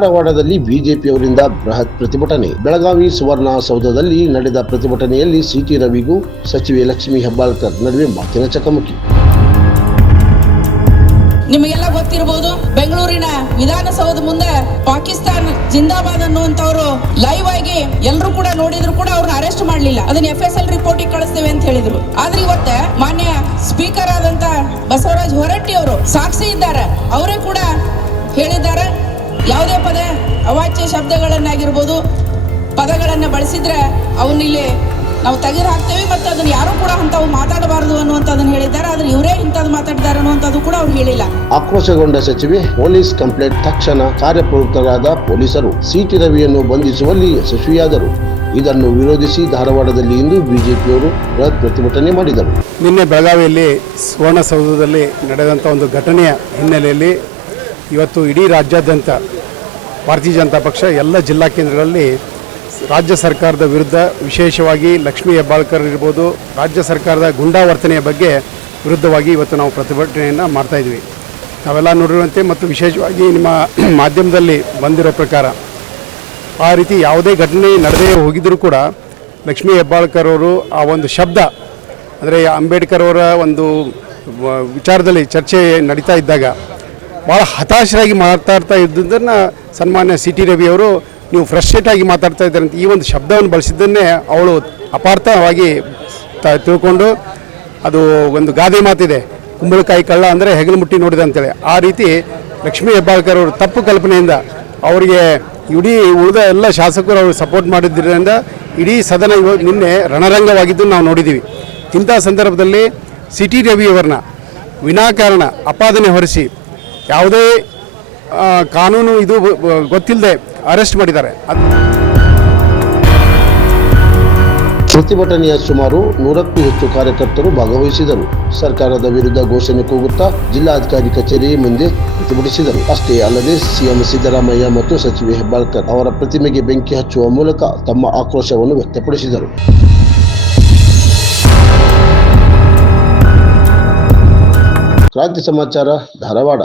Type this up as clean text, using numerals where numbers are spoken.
ಧಾರವಾಡದಲ್ಲಿ ಬಿಜೆಪಿಯವರಿಂದ ಬೃಹತ್ ಪ್ರತಿಭಟನೆ. ಬೆಳಗಾವಿ ಸುವರ್ಣಸೌಧದಲ್ಲಿ ನಡೆದ ಪ್ರತಿಭಟನೆಯಲ್ಲಿ ಸಿಟಿ ರವಿಗೂ ಸಚಿವೆ ಲಕ್ಷ್ಮೀ ಹೆಬ್ಬಾಳ್ಕರ್ ನಡುವೆ ಮಾತಿನ ಚಕಮಕಿ. ನಿಮಗೆಲ್ಲ ಗೊತ್ತಿರಬಹುದು, ಬೆಂಗಳೂರಿನ ವಿಧಾನಸೌಧ ಮುಂದೆ ಪಾಕಿಸ್ತಾನ್ ಜಿಂದಾಬಾದ್ ಅನ್ನುವಂತವರು ಲೈವ್ ಆಗಿ ಎಲ್ಲರೂ ಕೂಡ ನೋಡಿದ್ರು ಕೂಡ ಅವ್ರನ್ನ ಅರೆಸ್ಟ್ ಮಾಡಲಿಲ್ಲ. ಅದನ್ನ FSL ರಿಪೋರ್ಟಿಗೆ ಕಳಿಸ್ತೇವೆ ಅಂತ ಹೇಳಿದ್ರು. ಆದ್ರೆ ಇವತ್ತು ಮಾನ್ಯ ಸ್ಪೀಕರ್ ಆದಂತ ಬಸವರಾಜ ಹೊರಟ್ಟಿ ಅವರು ಸಾಕ್ಷಿ ಇದ್ದಾರೆ. ಅವರೇ ಕೂಡ ಹೇಳಿದ್ದಾರೆ, ಯಾವುದೇ ಅವಾಚ್ಯ ಶಬ್ದಗಳನ್ನಾಗಿರ್ಬೋದು, ಪದಗಳನ್ನ ಬಳಸಿದ್ರೆ ಅವನ್ನ ಇಲ್ಲಿ ನಾವು ತೆಗೆದು ಹಾಕ್ತೇವೆ ಮತ್ತು ಅದನ್ನ ಯಾರು ಕೂಡ ಅಂತವು ಮಾತಾಡಬಾರದು ಅನ್ನುವಂಥದ್ದನ್ನು ಹೇಳಿದ್ದಾರೆ. ಆದ್ರೆ ಇವರೇ ಇಂಥದ್ದು ಮಾತಾಡಿದ್ದಾರೆ ಅನ್ನುವಂಥದ್ದು ಕೂಡ ಅವ್ರು ಹೇಳಿಲ್ಲ. ಆಕ್ರೋಶಗೊಂಡ ಸಚಿವೆ ಪೊಲೀಸ್ ಕಂಪ್ಲೇಂಟ್ ತಕ್ಷಣ ಕಾರ್ಯಪ್ರವೃತ್ತರಾದ ಪೊಲೀಸರು ಸಿಟಿ ರವಿಯನ್ನು ಬಂಧಿಸುವಲ್ಲಿ ಯಶಸ್ವಿಯಾದರು. ಇದನ್ನು ವಿರೋಧಿಸಿ ಧಾರವಾಡದಲ್ಲಿ ಇಂದು ಬಿಜೆಪಿಯವರು ಬೃಹತ್ ಪ್ರತಿಭಟನೆ ಮಾಡಿದರು. ನಿನ್ನೆ ಬೆಳಗಾವಿಯಲ್ಲಿ ಸುವರ್ಣಸೌಧದಲ್ಲಿ ನಡೆದಂಥ ಒಂದು ಘಟನೆಯ ಹಿನ್ನೆಲೆಯಲ್ಲಿ ಇವತ್ತು ಇಡೀ ರಾಜ್ಯಾದ್ಯಂತ ಭಾರತೀಯ ಜನತಾ ಪಕ್ಷ ಎಲ್ಲ ಜಿಲ್ಲಾ ಕೇಂದ್ರಗಳಲ್ಲಿ ರಾಜ್ಯ ಸರ್ಕಾರದ ವಿರುದ್ಧ, ವಿಶೇಷವಾಗಿ ಲಕ್ಷ್ಮೀ ಹೆಬ್ಬಾಳ್ಕರ್ ಇರ್ಬೋದು, ರಾಜ್ಯ ಸರ್ಕಾರದ ಗುಂಡಾವರ್ತನೆಯ ಬಗ್ಗೆ ವಿರುದ್ಧವಾಗಿ ಇವತ್ತು ನಾವು ಪ್ರತಿಭಟನೆಯನ್ನು ಮಾಡ್ತಾಯಿದ್ವಿ. ನಾವೆಲ್ಲ ನೋಡಿರುವಂತೆ ಮತ್ತು ವಿಶೇಷವಾಗಿ ನಿಮ್ಮ ಮಾಧ್ಯಮದಲ್ಲಿ ಬಂದಿರೋ ಪ್ರಕಾರ ಆ ರೀತಿ ಯಾವುದೇ ಘಟನೆ ನಡೆದೇ ಹೋಗಿದ್ದರೂ ಕೂಡ ಲಕ್ಷ್ಮೀ ಹೆಬ್ಬಾಳ್ಕರ್ ಅವರು ಆ ಒಂದು ಶಬ್ದ, ಅಂದರೆ ಅಂಬೇಡ್ಕರ್ ಅವರ ಒಂದು ವಿಚಾರದಲ್ಲಿ ಚರ್ಚೆ ನಡೀತಾ ಇದ್ದಾಗ ಭಾಳ ಹತಾಶರಾಗಿ ಮಾತಾಡ್ತಾ ಇದ್ದುದನ್ನು ಸನ್ಮಾನ್ಯ ಸಿಟಿ ರವಿಯವರು ನೀವು ಫ್ರಸ್ಟ್ರೇಟ್ ಆಗಿ ಮಾತಾಡ್ತಾ ಇದ್ದಾರೆ ಅಂತ ಈ ಒಂದು ಶಬ್ದವನ್ನು ಬಳಸಿದ್ದನ್ನೇ ಅವಳು ಅಪಾರ್ಥವಾಗಿ ತಿಳ್ಕೊಂಡು, ಅದು ಒಂದು ಗಾದೆ ಮಾತಿದೆ, ಕುಂಬಳಕಾಯಿ ಕಳ್ಳ ಅಂದರೆ ಹೆಗಲು ಮುಟ್ಟಿ ನೋಡಿದ ಅಂತೇಳಿ. ಆ ರೀತಿ ಲಕ್ಷ್ಮೀ ಹೆಬ್ಬಾಳ್ಕರ್ ಅವರು ತಪ್ಪು ಕಲ್ಪನೆಯಿಂದ ಅವರಿಗೆ ಇಡೀ ಉಳಿದ ಎಲ್ಲ ಶಾಸಕರು ಅವರು ಸಪೋರ್ಟ್ ಮಾಡಿದ್ದರಿಂದ ಇಡೀ ಸದನ ನಿನ್ನೆ ರಣರಂಗವಾಗಿದ್ದು ನಾವು ನೋಡಿದ್ದೀವಿ. ಇಂಥ ಸಂದರ್ಭದಲ್ಲಿ ಸಿಟಿ ರವಿಯವರನ್ನ ವಿನಾಕಾರಣ ಅಪಾದನೆ ಹೊರಿಸಿ ಯಾವುದೇ ಕಾನೂನು ಇದು ಗೊತ್ತಿಲ್ಲದೆ ಅರೆಸ್ಟ್ ಮಾಡಿದ್ದಾರೆ. ಪ್ರತಿಭಟನೆಯ ಸುಮಾರು 100ಕ್ಕೂ ಹೆಚ್ಚು ಕಾರ್ಯಕರ್ತರು ಭಾಗವಹಿಸಿದರು. ಸರ್ಕಾರದ ವಿರುದ್ಧ ಘೋಷಣೆ ಕೂಗುತ್ತಾ ಜಿಲ್ಲಾಧಿಕಾರಿ ಕಚೇರಿ ಮುಂದೆ ಪ್ರತಿಭಟಿಸಿದರು. ಅಷ್ಟೇ ಅಲ್ಲದೆ ಸಿಎಂ ಸಿದ್ದರಾಮಯ್ಯ ಮತ್ತು ಸಚಿವೆ ಹೆಬ್ಬಾಳ್ಕರ್ ಅವರ ಪ್ರತಿಮೆಗೆ ಬೆಂಕಿ ಹಚ್ಚುವ ಮೂಲಕ ತಮ್ಮ ಆಕ್ರೋಶವನ್ನು ವ್ಯಕ್ತಪಡಿಸಿದರು. ಕ್ರಾಂತಿ ಸಮಾಚಾರ, ಧಾರವಾಡ.